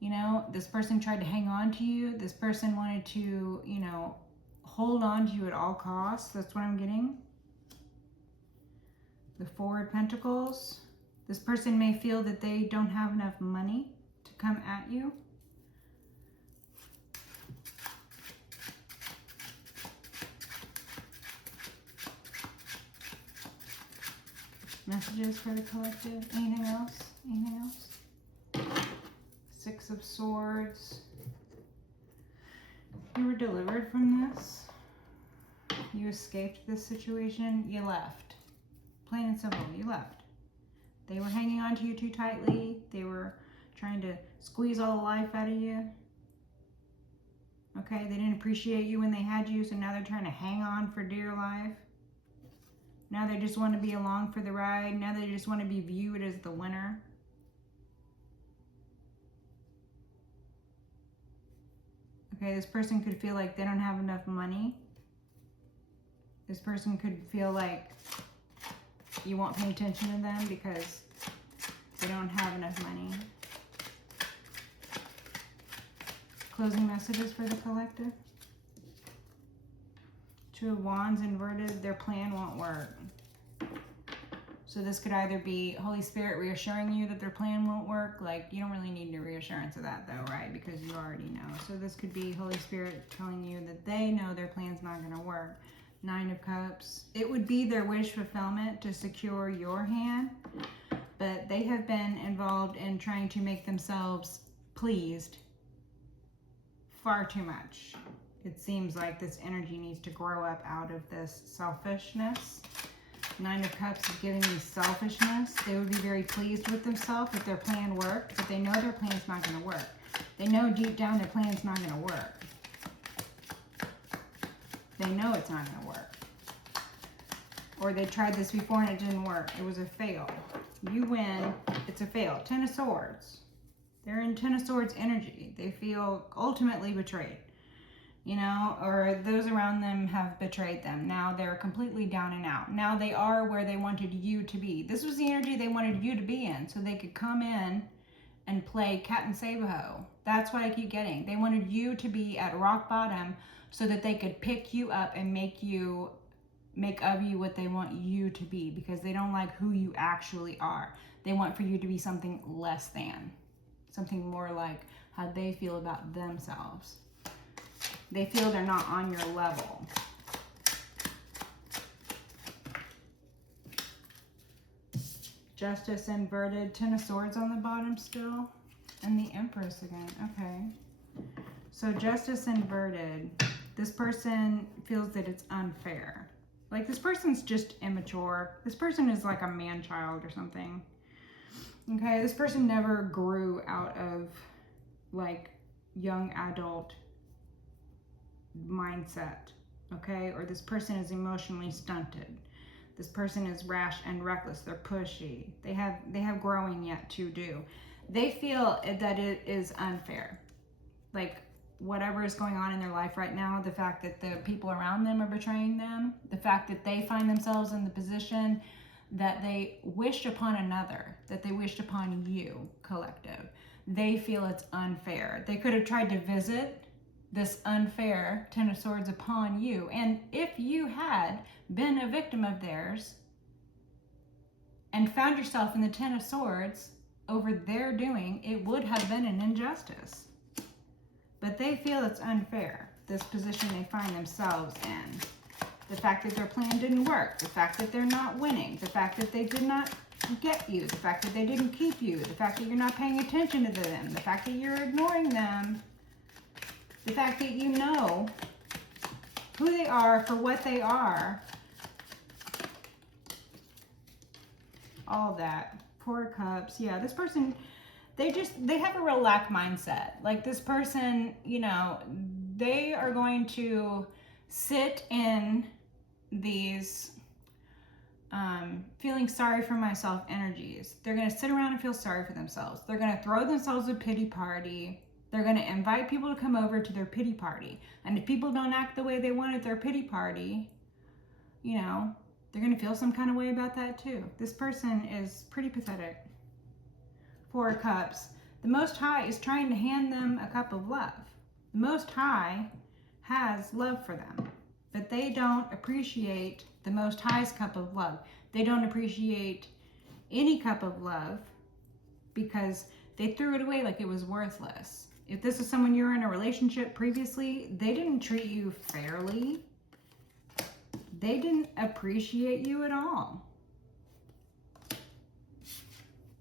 You know, this person tried to hang on to you. This person wanted to, you know, hold on to you at all costs. That's what I'm getting. The Four of Pentacles. This person may feel that they don't have enough money to come at you. Messages for the collective. Anything else? Anything else? Six of Swords. You were delivered from this. You escaped this situation. You left. Plain and simple, you left. They were hanging on to you too tightly. They were trying to squeeze all the life out of you. Okay, they didn't appreciate you when they had you, so now they're trying to hang on for dear life. Now they just want to be along for the ride. Now they just want to be viewed as the winner. Okay, this person could feel like they don't have enough money. This person could feel like you won't pay attention to them because they don't have enough money. Closing messages for the collective. Two of Wands inverted. Their plan won't work. So this could either be Holy Spirit reassuring you that their plan won't work. Like, you don't really need any reassurance of that though, right? Because you already know. So this could be Holy Spirit telling you that they know their plan's not going to work. Nine of Cups. It would be their wish fulfillment to secure your hand, but they have been involved in trying to make themselves pleased far too much. It seems like this energy needs to grow up out of this selfishness. Nine of Cups is giving me selfishness. They would be very pleased with themselves if their plan worked, but they know their plan's not going to work. They know deep down their plan's not going to work. They know it's not going to work. Or they tried this before and it didn't work. It was a fail. You win. It's a fail. Ten of Swords. They're in Ten of Swords energy. They feel ultimately betrayed. You know, or those around them have betrayed them. Now they're completely down and out. Now they are where they wanted you to be. This was the energy they wanted you to be in, so they could come in and play cat and save-a-hoe. That's what I keep getting. They wanted you to be at rock bottom so that they could pick you up and make of you what they want you to be, because they don't like who you actually are. They want for you to be something less than, something more like how they feel about themselves. They feel they're not on your level. Justice inverted. Ten of Swords on the bottom still. And the Empress again. Okay. So Justice inverted. This person feels that it's unfair. Like, this person's just immature. This person is like a man-child or something. Okay, this person never grew out of, like, young adult mindset, okay? Or this person is emotionally stunted. This person is rash and reckless. They're pushy. They have growing yet to do. They feel that it is unfair. Like, whatever is going on in their life right now, the fact that the people around them are betraying them, the fact that they find themselves in the position that they wished upon another, that they wished upon you, collective. They feel it's unfair. They could have tried to visit this unfair Ten of Swords upon you. And if you had been a victim of theirs and found yourself in the Ten of Swords over their doing, it would have been an injustice. But they feel it's unfair, this position they find themselves in. The fact that their plan didn't work, the fact that they're not winning, the fact that they did not get you, the fact that they didn't keep you, the fact that you're not paying attention to them, the fact that you're ignoring them, the fact that you know who they are for what they are. All of that Four of Cups. Yeah, this person, they have a real lack mindset. Like this person, you know, they are going to sit in these feeling sorry for myself energies. They're going to sit around and feel sorry for themselves. They're going to throw themselves a pity party. They're going to invite people to come over to their pity party. And if people don't act the way they want at their pity party, you know, they're going to feel some kind of way about that too. This person is pretty pathetic. Four of Cups. The Most High is trying to hand them a cup of love. The Most High has love for them, but they don't appreciate the Most High's cup of love. They don't appreciate any cup of love because they threw it away like it was worthless. If this is someone you were in a relationship previously, they didn't treat you fairly. They didn't appreciate you at all.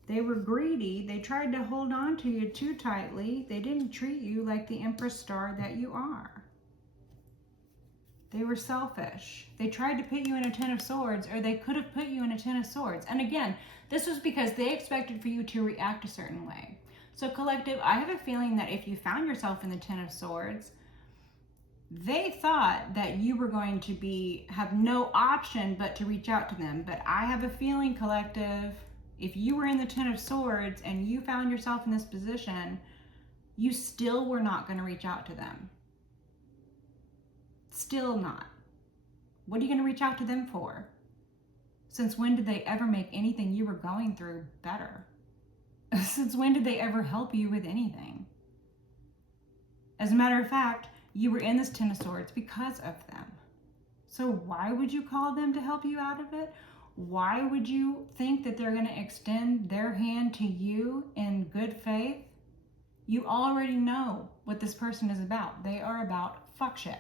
They were greedy. They tried to hold on to you too tightly. They didn't treat you like the Empress star that you are. They were selfish. They tried to put you in a Ten of Swords, or they could have put you in a Ten of Swords. And again, this was because they expected for you to react a certain way. So collective, I have a feeling that if you found yourself in the Ten of Swords, they thought that you were going to have no option but to reach out to them. But I have a feeling, collective, if you were in the Ten of Swords and you found yourself in this position, you still were not going to reach out to them. Still not. What are you going to reach out to them for? Since when did they ever make anything you were going through better? Since when did they ever help you with anything? As a matter of fact, you were in this Ten of Swords because of them. So why would you call them to help you out of it? Why would you think that they're going to extend their hand to you in good faith? You already know what this person is about. They are about fuck shit.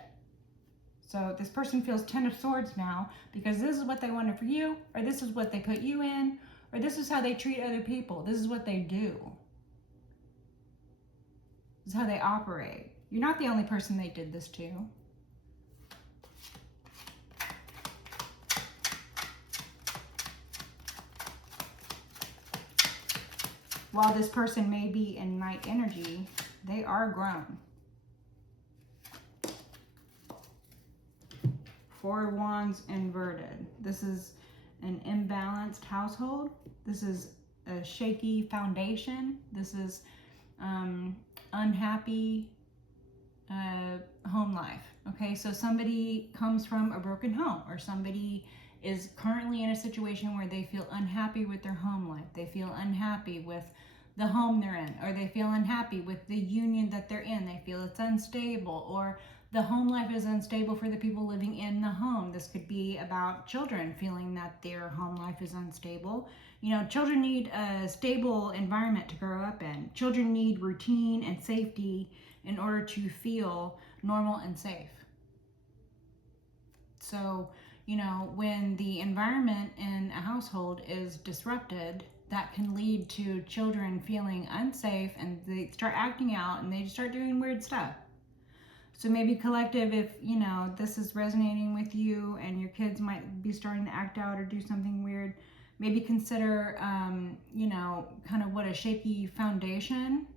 So this person feels Ten of Swords now because this is what they wanted for you, or this is what they put you in, or this is how they treat other people. This is what they do. This is how they operate. You're not the only person they did this to. While this person may be in night energy, they are grown. Four of Wands inverted. This is an imbalanced household. This is a shaky foundation. This is unhappy home life. Okay, so somebody comes from a broken home, or somebody is currently in a situation where they feel unhappy with their home life. They feel unhappy with the home they're in, or they feel unhappy with the union that they're in. They feel it's unstable, or the home life is unstable for the people living in the home. This could be about children feeling that their home life is unstable. You know, children need a stable environment to grow up in. Children need routine and safety in order to feel normal and safe. So, you know, when the environment in a household is disrupted, that can lead to children feeling unsafe, and they start acting out and they start doing weird stuff. So maybe collective, if, you know, this is resonating with you and your kids might be starting to act out or do something weird, maybe consider, you know, kind of what a shaky foundation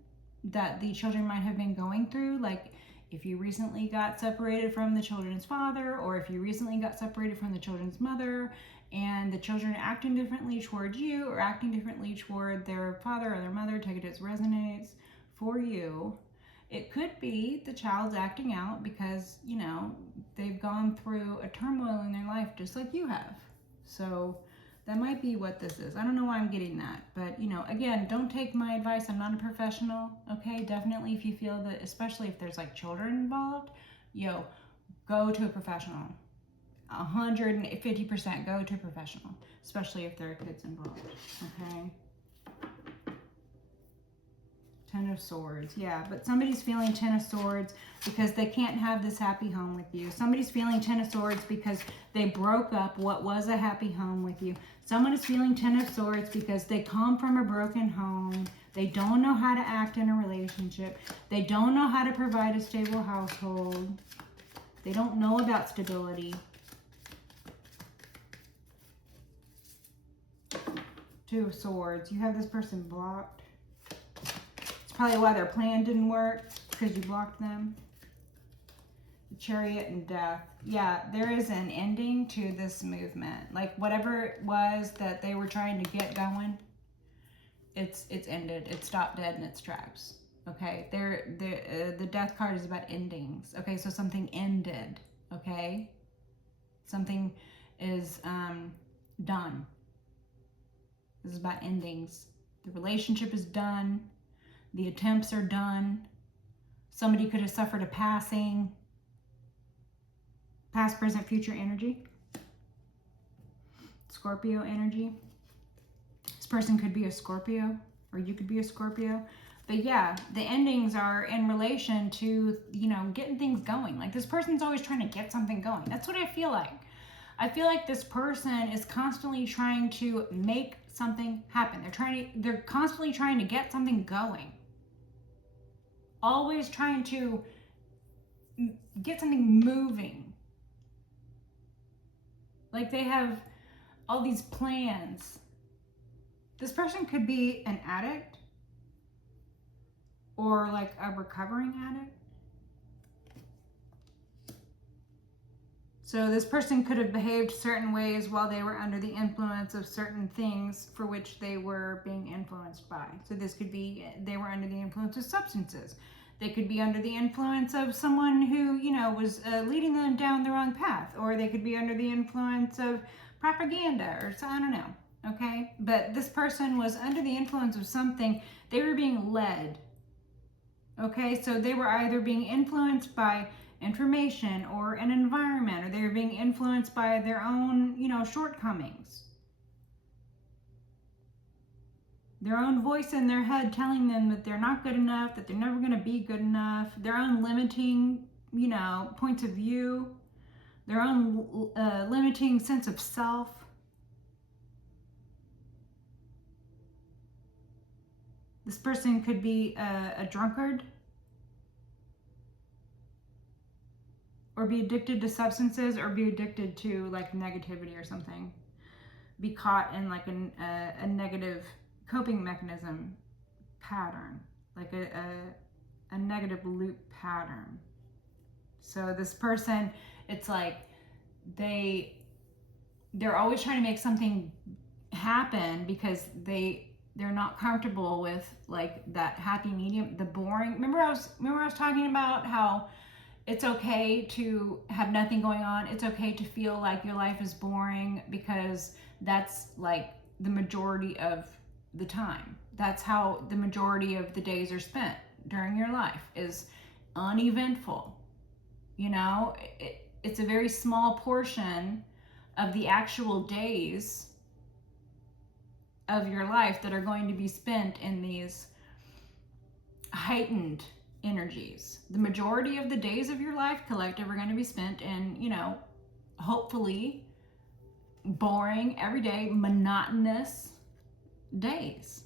that the children might have been going through. Like if you recently got separated from the children's father, or if you recently got separated from the children's mother, and the children are acting differently toward you or acting differently toward their father or their mother, take it as resonates for you. It could be the child's acting out because, you know, they've gone through a turmoil in their life just like you have. So that might be what this is. I don't know why I'm getting that. But, you know, again, don't take my advice. I'm not a professional, okay? Definitely if you feel that, especially if there's like children involved, go to a professional. 150% go to a professional, especially if there are kids involved, okay? Ten of Swords, yeah, but somebody's feeling Ten of Swords because they can't have this happy home with you. Somebody's feeling Ten of Swords because they broke up what was a happy home with you. Someone is feeling Ten of Swords because they come from a broken home. They don't know how to act in a relationship. They don't know how to provide a stable household. They don't know about stability. Two of Swords. You have this person blocked. It's probably why their plan didn't work, because you blocked them. The Chariot and Death. Yeah, there is an ending to this movement. Like whatever it was that they were trying to get going, it's ended. It stopped dead in its tracks. Okay, the Death card is about endings. Okay, so something ended. Okay, something is done. This is about endings. The relationship is done. The attempts are done. Somebody could have suffered a passing. Past, present, future energy. Scorpio energy. This person could be a Scorpio, or you could be a Scorpio. But yeah, the endings are in relation to, you know, getting things going. Like this person's always trying to get something going. That's what I feel like. I feel like this person is constantly trying to make something happen. They're constantly trying to get something going. Always trying to get something moving. Like they have all these plans. This person could be an addict or like a recovering addict. So this person could have behaved certain ways while they were under the influence of certain things for which they were being influenced by. So this could be they were under the influence of substances. They could be under the influence of someone who, you know, was leading them down the wrong path. Or they could be under the influence of propaganda or so, I don't know. Okay? But this person was under the influence of something. They were being led. Okay? So they were either being influenced by information or an environment, or they were being influenced by their own, you know, shortcomings. Their own voice in their head telling them that they're not good enough, that they're never going to be good enough, their own limiting, you know, points of view, their own limiting sense of self. This person could be a drunkard, or be addicted to substances, or be addicted to like negativity or something. Be caught in like a negative coping mechanism pattern, like a negative loop pattern. So this person, it's like they're always trying to make something happen because they're not comfortable with like that happy medium, the boring. Remember I was talking about how it's okay to have nothing going on. It's okay to feel like your life is boring, because that's like the majority of the time. That's how the majority of the days are spent during your life, is uneventful. You know, it's a very small portion of the actual days of your life that are going to be spent in these heightened energies. The majority of the days of your life collective are going to be spent in, you know, hopefully boring, everyday, monotonous days.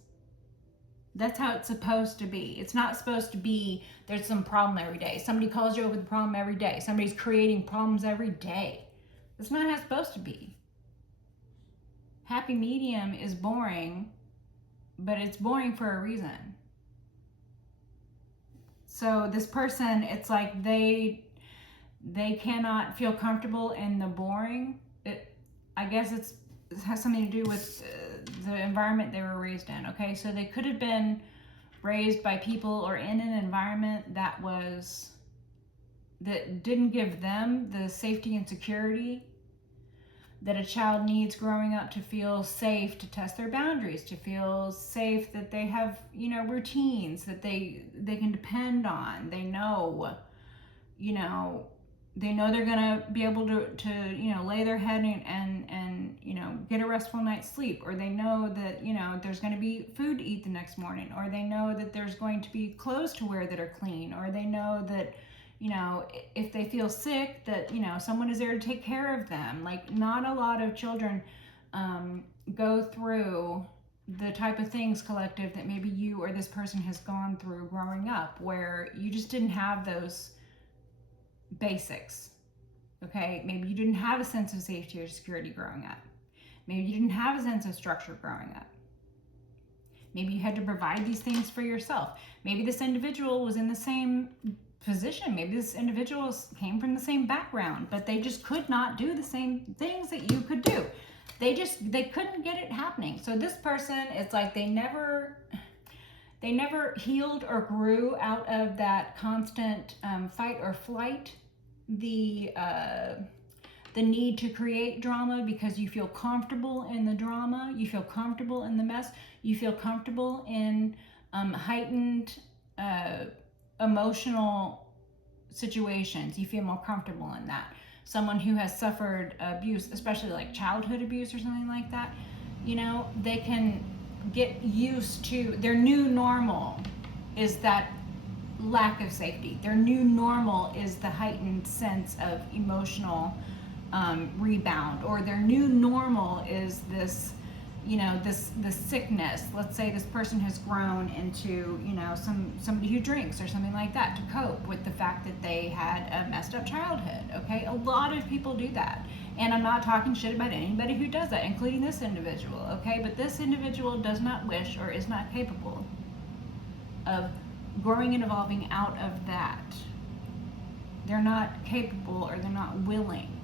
That's how it's supposed to be. It's not supposed to be there's some problem every day. Somebody calls you over the problem every day. Somebody's creating problems every day. That's not how it's supposed to be. Happy medium is boring, but it's boring for a reason. So this person, it's like they cannot feel comfortable in the boring. I guess it has something to do with the environment they were raised in. Okay, so they could have been raised by people or in an environment that didn't give them the safety and security that a child needs growing up to feel safe, to test their boundaries, to feel safe that they have, you know, routines that they can depend on. They know, you know, they know they're gonna be able to you know, lay their head and you know, get a restful night's sleep, or they know that, you know, there's gonna be food to eat the next morning, or they know that there's going to be clothes to wear that are clean, or they know that, you know, if they feel sick, that, you know, someone is there to take care of them. Like, not a lot of children go through the type of things, collective, that maybe you or this person has gone through growing up, where you just didn't have those basics. Okay, maybe you didn't have a sense of safety or security growing up. Maybe you didn't have a sense of structure growing up. Maybe you had to provide these things for yourself. Maybe this individual was in the same position. Maybe this individual came from the same background, but they just could not do the same things that you could do. They couldn't get it happening. So this person, it's like they never healed or grew out of that constant fight or flight, the need to create drama because you feel comfortable in the drama, you feel comfortable in the mess, you feel comfortable in heightened emotional situations. You feel more comfortable in that. Someone who has suffered abuse, especially like childhood abuse or something like that, you know, they can get used to their new normal is that lack of safety. Their new normal is the heightened sense of emotional rebound, or their new normal is this, you know, this sickness. Let's say this person has grown into, you know, somebody who drinks or something like that to cope with the fact that they had a messed up childhood. Okay, a lot of people do that, and I'm not talking shit about anybody who does that, including this individual. Okay, but this individual does not wish or is not capable of growing and evolving out of that. They're not capable, or they're not willing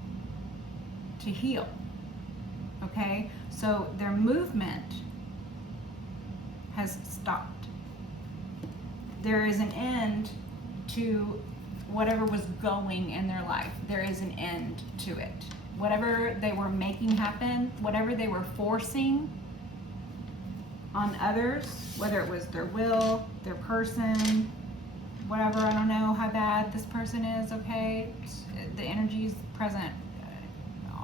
to heal. Okay, so their movement has stopped. There is an end to whatever was going in their life. There is an end to it. Whatever they were making happen, whatever they were forcing on others, whether it was their will, their person, whatever, I don't know how bad this person is, okay? The energy is present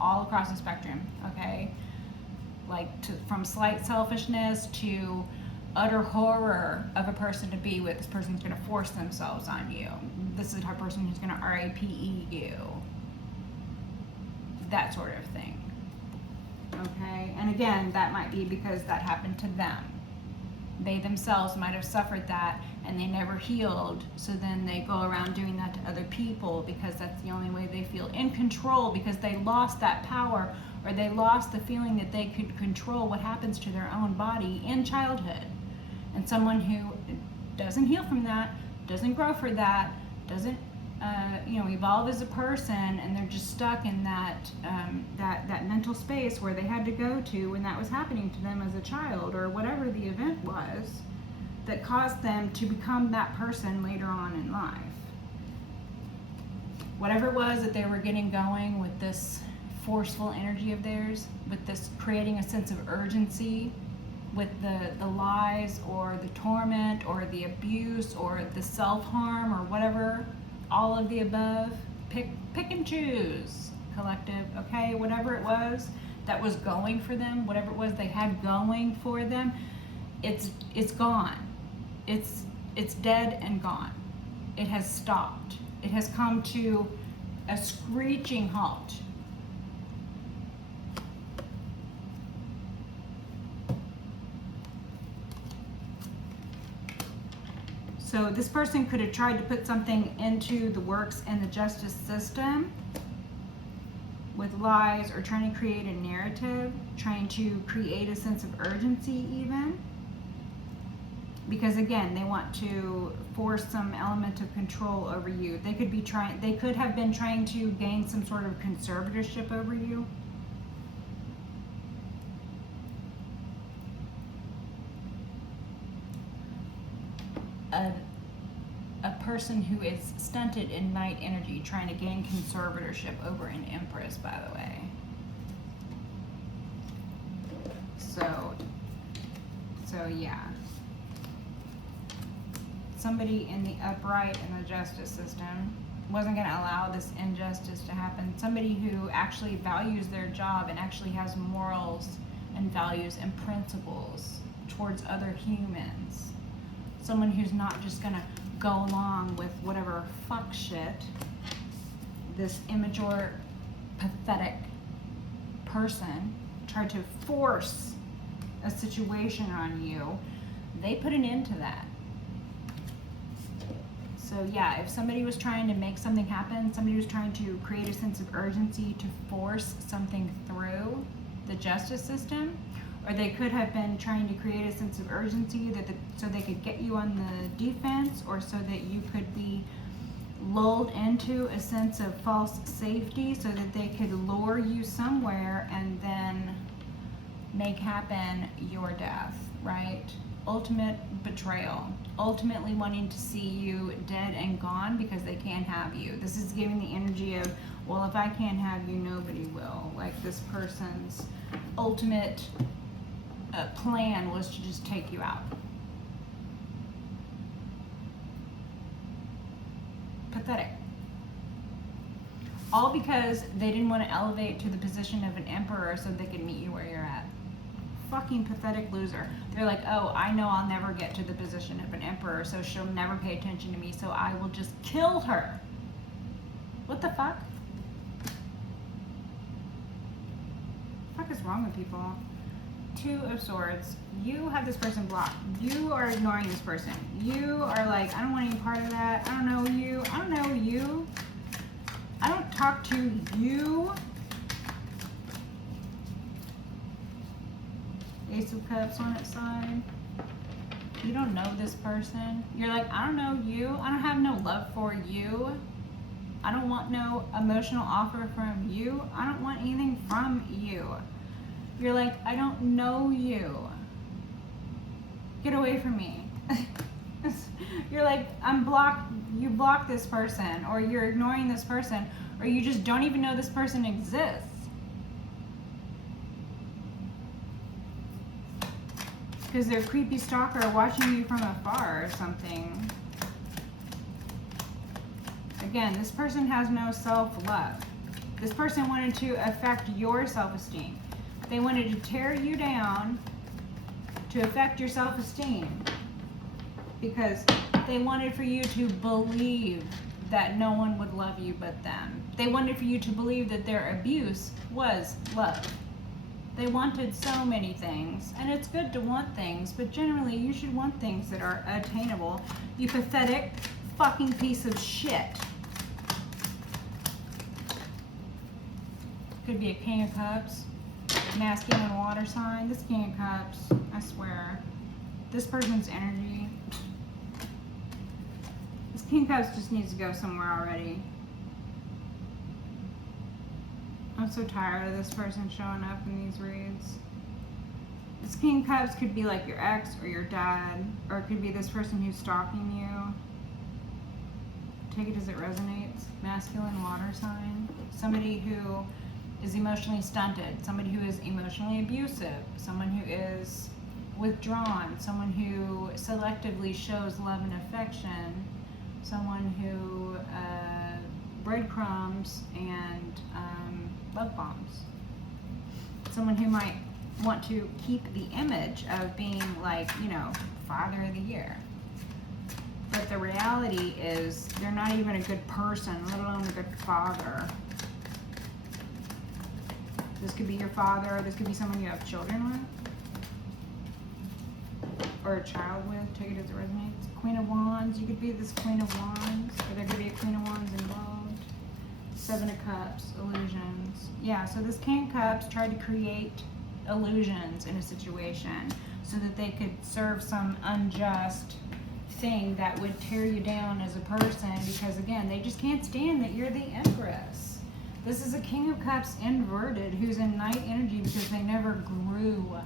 all across the spectrum, okay? Like from slight selfishness to utter horror of a person to be with. This person's going to force themselves on you. This is the type of person who's going to RAPE you. That sort of thing. Okay? And again, that might be because that happened to them. They themselves might have suffered that and they never healed, so then they go around doing that to other people because that's the only way they feel in control, because they lost that power, or they lost the feeling that they could control what happens to their own body in childhood. And someone who doesn't heal from that, doesn't grow for that, doesn't evolve as a person, and they're just stuck in that mental space where they had to go to when that was happening to them as a child, or whatever the event was that caused them to become that person later on in life. Whatever it was that they were getting going with this forceful energy of theirs, with this creating a sense of urgency, with the lies or the torment or the abuse or the self-harm or whatever, all of the above, pick and choose, collective, okay? Whatever it was that was going for them, whatever it was they had going for them, it's gone. It's dead and gone. It has stopped. It has come to a screeching halt. So this person could have tried to put something into the works in the justice system with lies, or trying to create a narrative, trying to create a sense of urgency even. Because again, they want to force some element of control over you. They could have been trying to gain some sort of conservatorship over you. A person who is stunted in night energy trying to gain conservatorship over an empress, by the way. So yeah. Somebody in the upright in the justice system wasn't going to allow this injustice to happen. Somebody who actually values their job and actually has morals and values and principles towards other humans. Someone who's not just going to go along with whatever fuck shit this immature, pathetic person tried to force a situation on you. They put an end to that. So yeah, if somebody was trying to make something happen, somebody was trying to create a sense of urgency to force something through the justice system, or they could have been trying to create a sense of urgency so they could get you on the defense, or so that you could be lulled into a sense of false safety so that they could lure you somewhere and then make happen your death, right? Ultimate betrayal, ultimately wanting to see you dead and gone because they can't have you. This is giving the energy of, well, if I can't have you, nobody will. Like, this person's ultimate plan was to just take you out. Pathetic. All because they didn't want to elevate to the position of an emperor so they could meet you where you're at. Fucking pathetic loser. They're like, oh, I know I'll never get to the position of an emperor, so she'll never pay attention to me, so I will just kill her. What the fuck? What the fuck is wrong with people? Two of Swords. You have this person blocked. You are ignoring this person. You are like, I don't want any part of that. I don't know you. I don't know you. I don't talk to you. Ace of Cups on its side. You don't know this person. You're like, I don't know you. I don't have no love for you. I don't want no emotional offer from you. I don't want anything from you. You're like, I don't know you. Get away from me. You're like, I'm blocked. You block this person, or you're ignoring this person, or you just don't even know this person exists. Because they're a creepy stalker watching you from afar or something. Again, this person has no self-love. This person wanted to affect your self-esteem. They wanted to tear you down to affect your self-esteem. Because they wanted for you to believe that no one would love you but them. They wanted for you to believe that their abuse was love. They wanted so many things, and it's good to want things, but generally you should want things that are attainable. You pathetic fucking piece of shit. Could be a King of Cups, masculine water sign. This King of Cups, I swear. This person's energy. This King of Cups just needs to go somewhere already. I'm so tired of this person showing up in these reads. This King of Cups could be like your ex or your dad, or it could be this person who's stalking you. Take it as it resonates. Masculine water sign. Somebody who is emotionally stunted, somebody who is emotionally abusive, someone who is withdrawn, someone who selectively shows love and affection, someone who breadcrumbs and love bombs, someone who might want to keep the image of being like, you know, father of the year. But the reality is they're not even a good person, let alone a good father. This could be your father, or this could be someone you have children with, or a child with. Take it as it resonates. Queen of Wands, you could be this Queen of Wands, or there could be a Queen of Wands involved. Seven of Cups, illusions. Yeah, so this King of Cups tried to create illusions in a situation so that they could serve some unjust thing that would tear you down as a person, because again, they just can't stand that you're the Empress. This is a King of Cups inverted who's in night energy because they never grew.